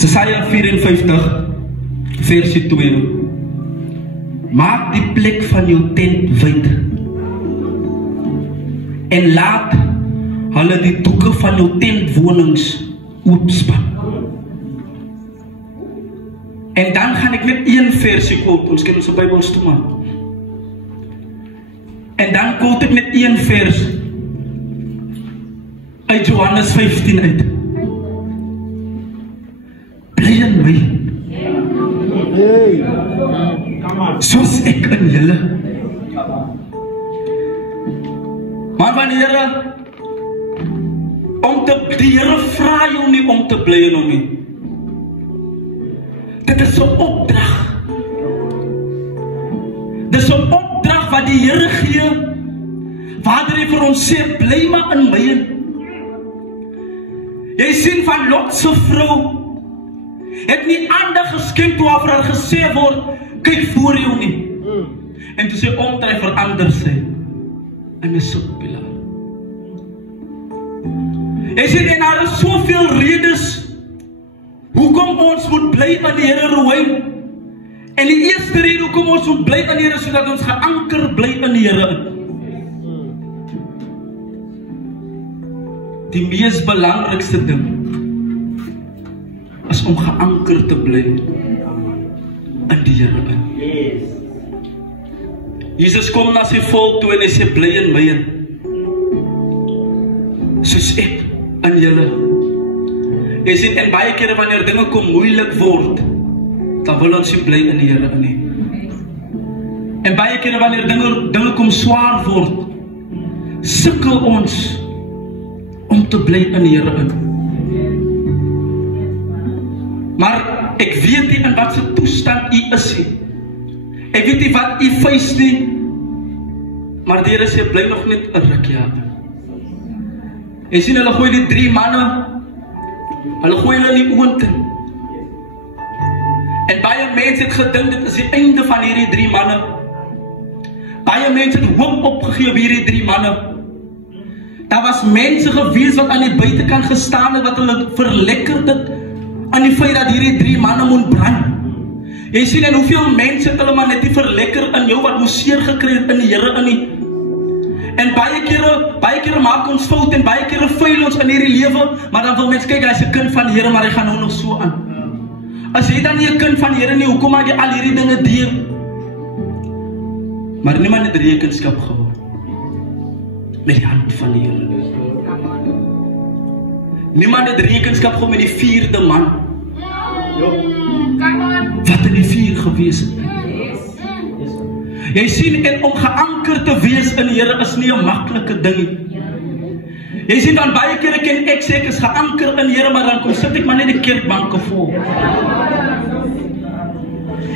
Jesaja 54 versie 2. Maak die plek van jou tent wyd en laat hulle die doeke van jou tentwonings oopspan. En dan gaan ek net een versie quote, ons kan ons Bybels toe maak. En dan quote ek net een vers uit Johannes 15 uit. Bly in my, soos ek in julle. Maar wanneer die Here vra jou nie om te bly in hom nie. Dit is 'n opdrag. Dit is 'n opdrag wat die Here gee, waar hy vir ons sê, bly maar in my. Jy sien van Lot se vrou, het nie aandag geskenk toe haar gesê word, kyk voor jou nie. En toe sy omdraai verander sy in 'n soekpilaar. Jy sien, en daar is soveel redes hoekom ons moet bly aan die Here rooi. En die eerste rede hoekom ons moet bly aan die Here, sodat ons geanker bly in die Here. Die mees belangrikste ding is om geanker te bly in die Here in. Jesus kom na sy volk toe en hy sê, bly in my in, soos ek in julle. Jy sien, en baie kere wanneer dinge kom moeilik word, dan wil ons nie bly in die Here in nie. En baie kere wanneer dinge kom swaar word, sukkel ons om te bly in die Here in. Maar ek weet nie in wat se toestand u is nie. Ek weet nie wat u face nie, maar die Here sê, bly nog net 'n rukkie aan. Jy sien, hulle gooi die 3 manne, hulle gooi hulle in die oond in. En baie mense het gedink, dit is die einde van hierdie 3 manne. Baie mense het hoop opgegee op hierdie 3 manne. Daar was mense gewees wat aan die buitekant gestaan het, wat hulle verlekkerd het aan die feit dat hierdie 3 manne moet brand. Jy sien, en hoeveel mense het hulle maar net die verlekker in jou, wat moes seer gekry het in die Here in nie. En baie kere maak ons fout, en baie kere faal ons in hierdie lewe, maar dan wil mens kyk, hy is 'n kind van die Here, maar hy gaan nou nog so aan. As jy dan nie 'n kind van die Here nie, hoekom maak jy al hierdie dinge deur? Maar niemand het rekenskap gehou met die hand van die Here. Niemand het rekenskap gehou met die 4de man wat in die vuur gewees het. Jy sien, en om geanker te wees in die Here is nie 'n maklike ding. Jy sien, dan baie kere ken ek sê ek is geanker in die Here, maar dan kom sit ek maar net die kerkbanke vol.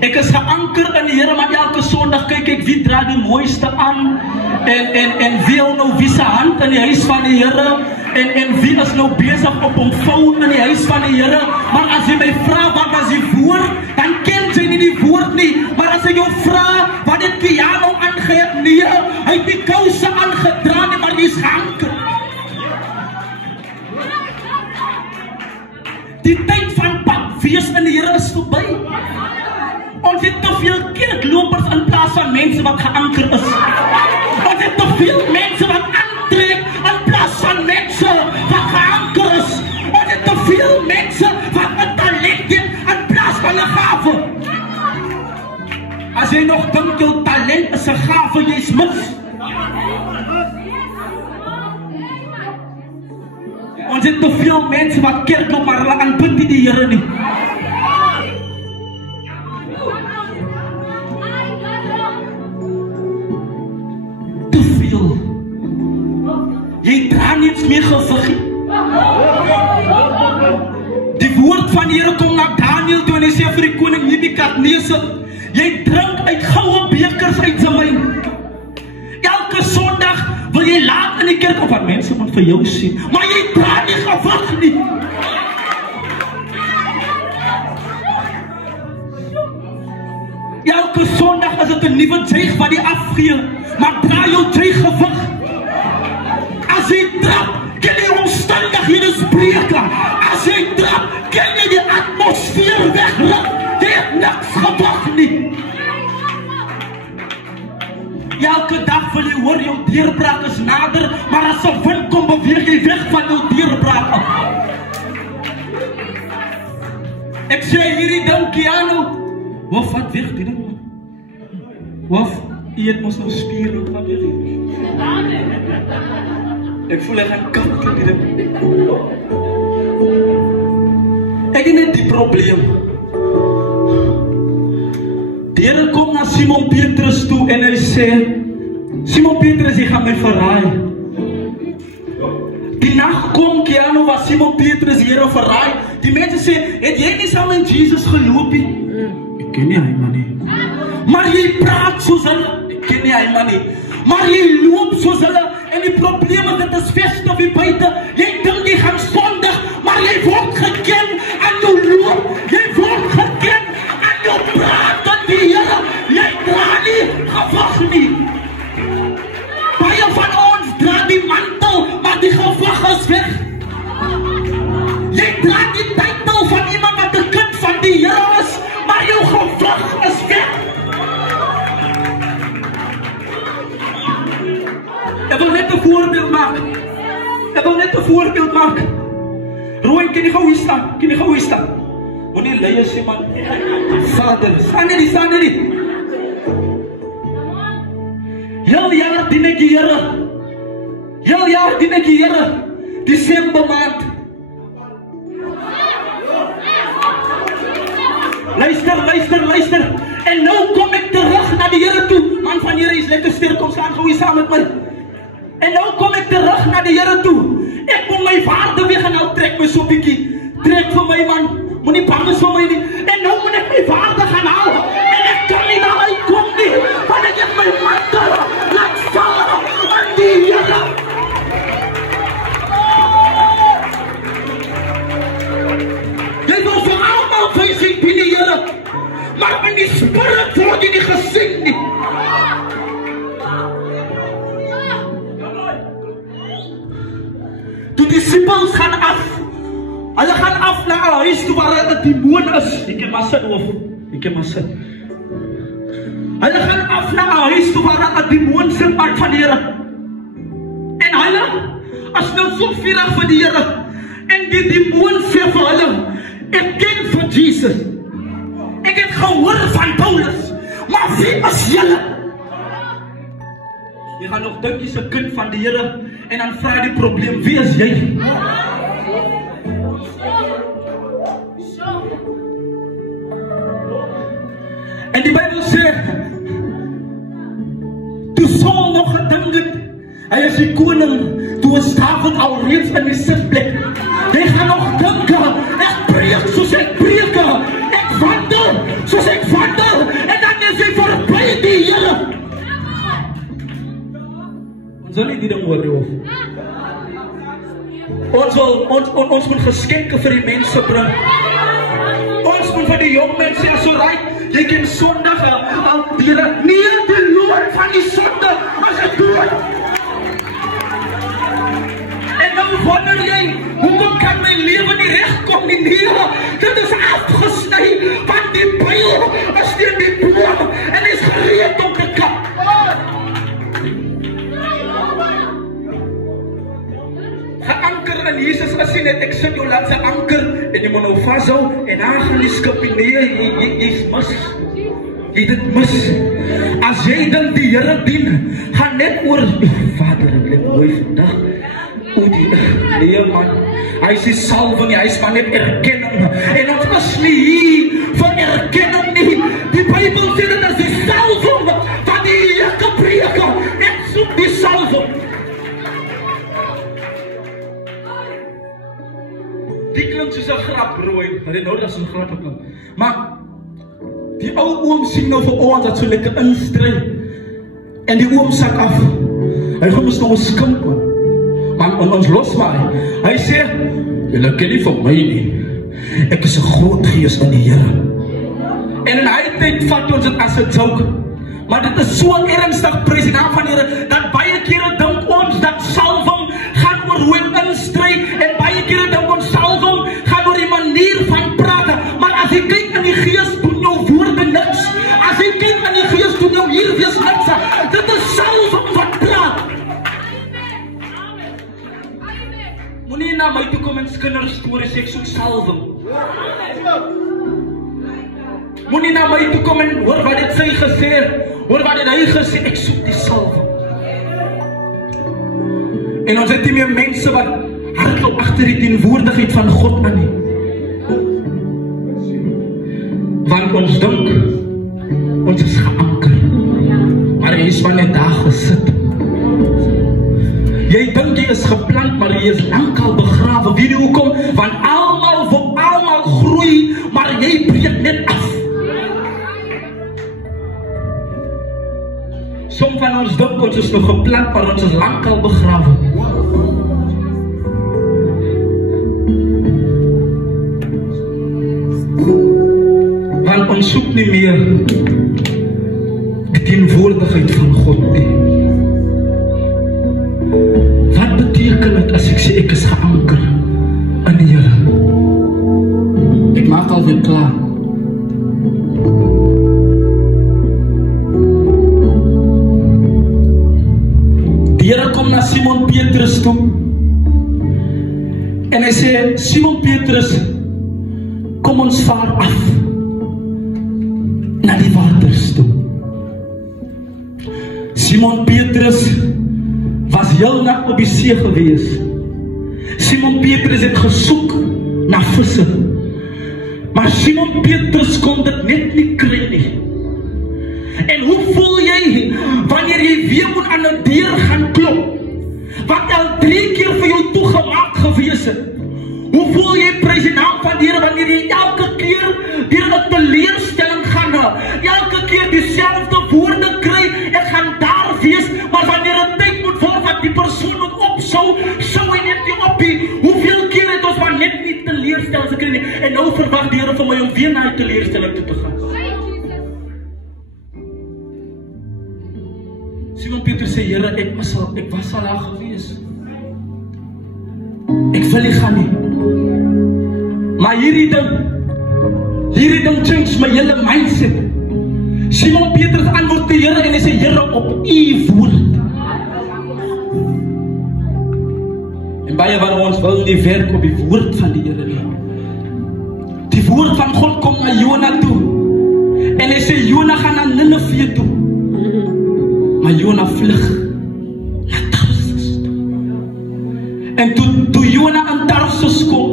Ek is geanker in die Here, maar elke Sondag kyk ek wie dra die mooiste aan, en wie hou nou wie se hand in die huis van die Here, en wie is nou besig op hom vou in die huis van die Here. Maar as jy my vra wat was die woord, dan ken jy nie die woord nie. Maar as ek jou vra wat het piano aangehet, nee, hy het die kouse aangedra nie, maar die is geanker. Die tyd van pad wees in die Here is verby. Ons het te veel kerklopers in plaas van mense wat geanker is. Ons het te veel mense wat aantrek in plaas van mense wat geanker is. Ons het te veel mense wat 'n talent het in plaas van 'n gawe. As jy nog dink jou talent is 'n gawe, jy's mis. Ons het te veel mense wat kerkloop, maar hulle aanbid nie die Here nie. Te veel. Jy dra niets meer gewig. Die woord van die Here kom na Daniel toe en hy sê vir die koning Nebukadneser, jy drink uit goue bekers uit sy myn. Elke Sondag wil jy laat in die kerk op wat mense moet vir jou sien, maar jy dra nie gewig nie. Elke Sondag is dit 'n nuwe juig wat jy afgee, maar dra jou juig gewig. As jy trap, kan jy omstandig omstandigheden spreken. Als jy trap, kan jy die atmosfeer wegruk. Jy het niks gewag nie. Elke dag wil jy hoor jou deurbraak is nader, maar as 'n wind kom beweeg jy weg van jou deurbraak af. Ek sê hierdie ding, Keanu, wat vat weg die ding? Wat? Jy het ons nou spieren, wat weg die? Ek voel ek gaan kant die ding. Ek het net die probleem. Die Here kom na Simon Petrus toe en hy sê, Simon Petrus, jy gaan my verraai. Die nag kom, Keanu, was Simon Petrus die Here verraai. Die mense sê, het jy nie saam met Jesus geloop nie? Ek ken nie hy man nie. Maar jy praat soos hulle. Ek ken nie hy man nie. Maar jy loop soos hulle. En die probleem is, dit is vestig hier buiten. Jy dink jy gaan sondig, maar jy word geken aan jou loop. Jy word geken aan jou praat met die Here. Jy dra nie gewag nie. Baie van ons dra die mantel, maar die gewag is weg. Jy dra die titel van iemand wat 'n kind van die Here is, maar jou gewag is weg. Ek wil net 'n voorbeeld maak. Rooi, kan jy gou hier staan? Moenie leie sê man. Vader, staan nie. Heel jaar dien ek die Here. Desember maand. Luister. En nou kom ek terug na die Here toe. Man van Here is lekker sterk, kom staan gou hier saam met my. En nou kom ek terug na die Here toe. Ek moet my waarde weg en nou trek my so bietjie. Trek vir my man. Moenie bang is vir my nie. En nou moet ek my waarde gaan haal. En ek kan nie daar uitkom nie. Want ek het my mantel laat val aan die Here. Jy wil vir almal wysig by die Here. Maar in die spirit word jy nie gesien nie. Die disciples gaan af. Hulle gaan af na 'n huis toe waar 'n demoon is. Ek het maar sit. Hulle gaan af na 'n huis toe waar 'n demoon sit van die Here. En hulle as nou so vurig vir die Here. En die demoon sê vir hulle, ek ken vir Jesus. Ek het gehoor van Paulus. Maar wie is julle? Jy gaan nog dink jy's 'n kind van die Here en dan vra die probleem, wie is jy? En die Bybel sê, toe Saul nog gedink het, hy is die koning, toe is Dawid alreeds in die sitplek. Jy gaan nog dink, ek preek soos ek preek, ek wandel soos ek wandel, en dan is hy voorbij die Here. Ons wil nie die ding hoor, joh. Ons moet geskenke vir die mense bring. Ons moet vir die jong mense sê, so right, jy kan sondig, nie die loon van die sonde, as ek dood. En nou wonder jy, hoekom kan my lewe nie rechtkom nie? Nee, dit is afgesny van die pyl, as die in die boom, en is gereed om te kap. Geanker in Jesus is nie net, ek sit jou laat sy anker, en jy moet nou vasthou, en dan gaan die skipie, nee, jy mis. Jy dit mis. As jy dan die Here dien, gaan net oor, Vader, ek leef mooi vandag. Nee man, hy is die salwing, hy is maar net erkenning. En ons is nie hier vir erkenning nie. Die Bybel sê dit is die salwing van die Here preke. Ek soek die salwing. Die klink soos 'n grap, Rooi. Hulle nou dat so 'n grap klink. Maar die ou oom sien nou vir ons dat so lekker instry. En die oom sak af. Hy gaan ons nou skink man. Maar ons los maar. Hy sê, julle ken nie vir my nie. Ek is 'n groot gees in die Here. En in hy tyd vat ons dit as 'n joke. Maar dit is so ernstig, president van die Here, dat baie kere dink ons dat salwing gaan oor hoe ek instry, en baie Moenie na my toe kom en hoor wat dit sy gesê het, hoor wat dit hy gesê, ek soek die salwing. En ons het nie meer mense wat hardloop agter die teenwoordigheid van God aan nie. Want ons dink, ons is geanker, maar hy is van net daar gesit. Jy dink jy is geplant, maar jy is lankal begrawe. Weet jy hoekom? Want almal wil almal groei, maar jy breek net af. Som van ons dink ons is nog geplant, maar ons is lankal begrawe. Want ons soek nie meer die teenwoordigheid van God nie. Wat beteken dit as ek sê ek is geanker in die Here? Ek maak alweer klaar. Die Here kom na Simon Petrus toe en hy sê, Simon Petrus, kom ons vaar af na die waters toe. Simon Petrus was heel nag op die see gewees. Simon Petrus het gesoek na visse. Maar Simon Petrus kon dit net nie kry nie. En hoe voel jy wanneer jy weer moet aan 'n deur gaan klop? Wat al 3 keer vir jou toegemaak gewees het? Hoe voel jy, prys die naam van die Here, wanneer jy elke keer deur 'n teleurstelling gaan, elke keer dieselfde woorde kry, ek gaan daar wees, maar wanneer 'n tyd moet word wat die persoon moet opsou, sou hy net nie op nie. Hoeveel keer het ons maar net nie teleurstellings gekry nie, en nou verwag die Here van my om weer na die teleurstelling toe te gaan. Simon Petrus sê, Here, ek was al daar gewees. Ek wil nie gaan nie. Maar hierdie ding change my hele mindset. Simon Petrus antwoord die Here en hy sê, Here, op U woord. En baie van ons wil nie werk op die woord van die Here nie. Die woord van God kom na Jona toe. En hy sê, Jona gaan na Nineve toe. Maar Jona vlug na Tarsus toe. En toe Jona in Tarsus kom,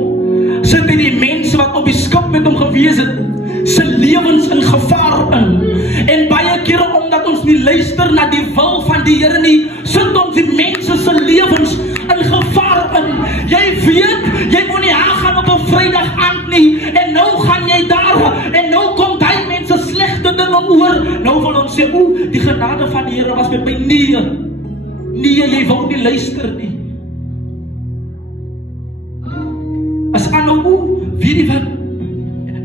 sit die mense wat op die skip met hom gewees het, se lewens in gevaar in. En baie kere omdat ons nie luister na die wil van die Here nie, sit ons die mense se lewens in gevaar in. Jy weet, jy moet nie gaan op 'n Vrydag aand nie, en nou gaan jy daar, en nou kom die mense slegte dinge oor. Nou wil ons sê, die genade van die Here was met my. Nee, jy wou nie luister nie. As aanhou, weet jy wat?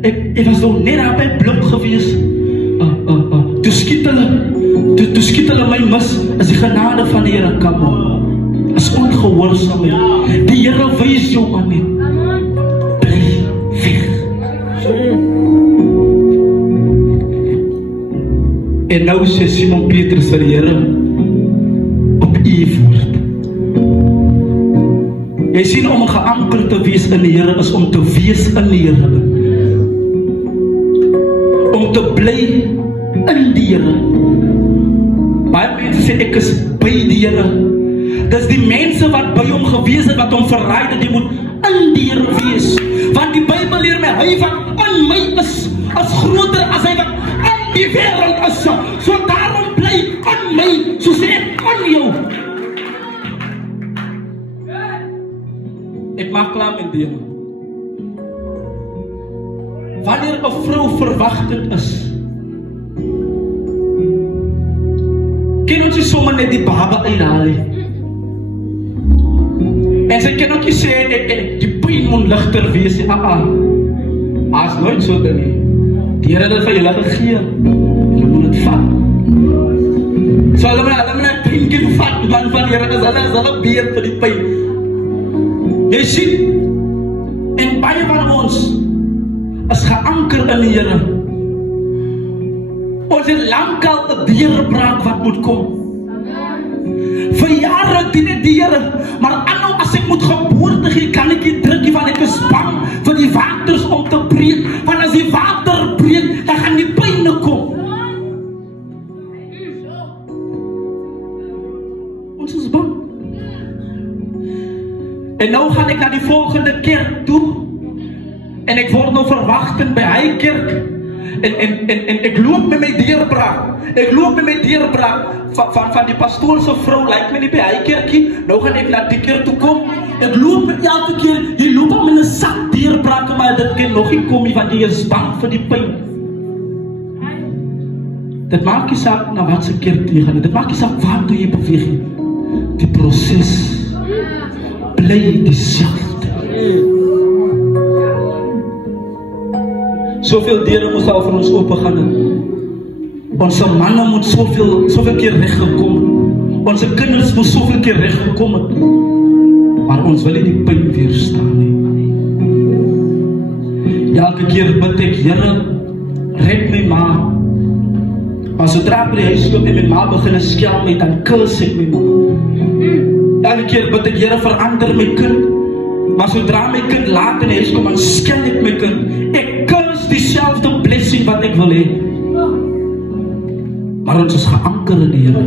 Ek was nou net daar by blok gewees. Toe skiet hulle my mis, as die genade van die Here kom. As ongehoorsaamheid. Die Here wys jou maar net. Bly weg. En nou sê Simon Petrus vir die Here, op U woord. Jy sien, om geanker te wees in die Here is om te wees in die Here. Om te bly in die Here. Baie mense sê ek is by die Here. Dis die mense wat by hom gewees het, wat hom verraai het, die moet in die Here wees. Want die Bybel leer my, hy wat in my is groter as hy wat in die wêreld is. So daarom bly in my, so sê ek in jou. Ek maak klaar met die Here. Wanneer 'n vrou verwagtend is, kan ons nie sommer net die baba uithaal nie. En sy kan ook nie sê, die pyn moet ligter wees nie. As nooit so ding nie. Die Here het vir julle gegee, julle moet het vat. So hulle moet pyn kan vat, man van die Here is hulle beheer vir die pyn. Jy sien, en baie van ons is geanker in die Here. Ons het lankal 'n deurbraak wat moet kom. Vir jare dien ek die Here, maar aanhou as ek moet geboorte gee, kan ek nie druk nie, want ek is bang vir die waters om te breek. na die volgende kerk toe. En ek word nou verwagtend by hy kerk. En ek loop met my deurbraak. Ek loop met my deurbraak van die pastoor se vrou, lyk my nie by hy kerkie. Nou gaan ek na die kerk toe kom. Ek loop met elke keer, jy loop al met 'n sak deurbrake, maar dit kan nog nie kom nie, want jy is bang vir die pyn. Dit maak nie saak na wat se kerk jy gaan, dit maak nie saak waar toe jy beweeg. Die proses bly dieselfde. Soveel deure moes al vir ons opengaan. Onze mannen moet soveel keer reggekom. Onze kinders moet soveel keer reggekom het. Maar ons wil nie die pyn weerstaan nie. Elke keer bid ek, Here, red my ma. Maar sodra ek by die huis kom en my ma begin skel met, dan kus ek my ma. Elke keer bid ek, Here, verander my kind. Maar sodra my kind laat in die huis kom, dan skel ek my kind. Ek kus diezelfde blessing wat ek wil hê. Maar ons is geanker in die Here.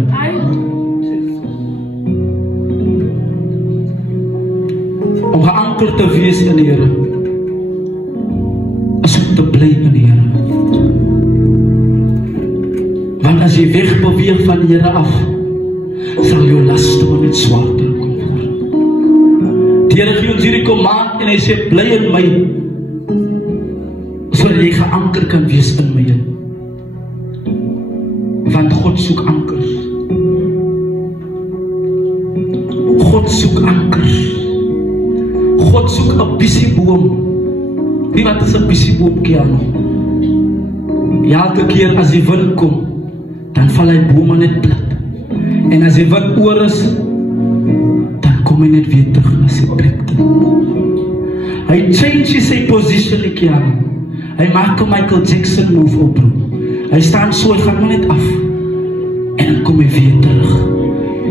Om geanker te wees in die Here, is om te bly in die Here. Want as jy wegbeweeg van die Here af, sal jou laste net swaarder kom word. Die Here gee ons hierdie command en hy sê, bly in my, sodat jy geanker kan wees in my. Want God soek ankers. God soek ankers. God soek 'n bisieboom. Nie wat is 'n bisieboom, Kiano? Elke keer as die wind kom, dan val hy bome net plat. En as die wind oor is, dan kom hy net weer terug na sy plek toe. Hy change sy position, Kiano. Hy maak 'n Michael Jackson move op. Hy staan so, hy gaan net af. En dan kom hy weer terug.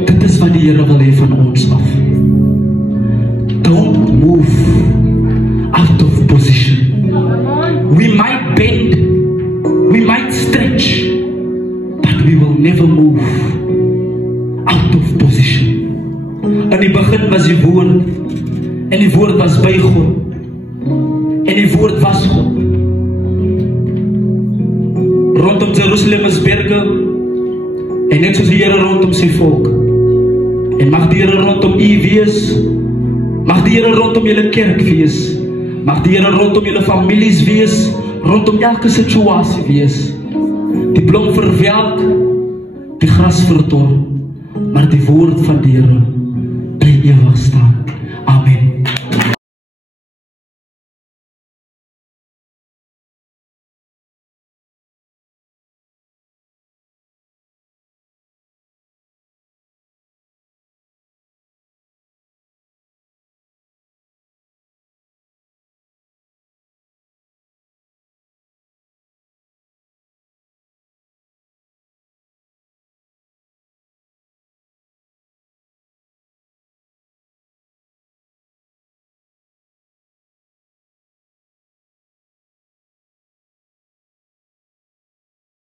Dit is wat die Here wil hê van ons af. Don't move out of position. We might bend, we might stretch, but we will never move out of position. In die begin was die woord, en die woord was by God, en die woord was God. Rondom Jerusalem is berge, en net soos die Here rondom sy volk. En mag die Here rondom u wees, mag die Here rondom julle kerk wees, mag die Here rondom julle families wees, rondom elke situasie wees. Die blom verwelk, die gras verdor, maar die woord van die Here bly ewig staan. Amen.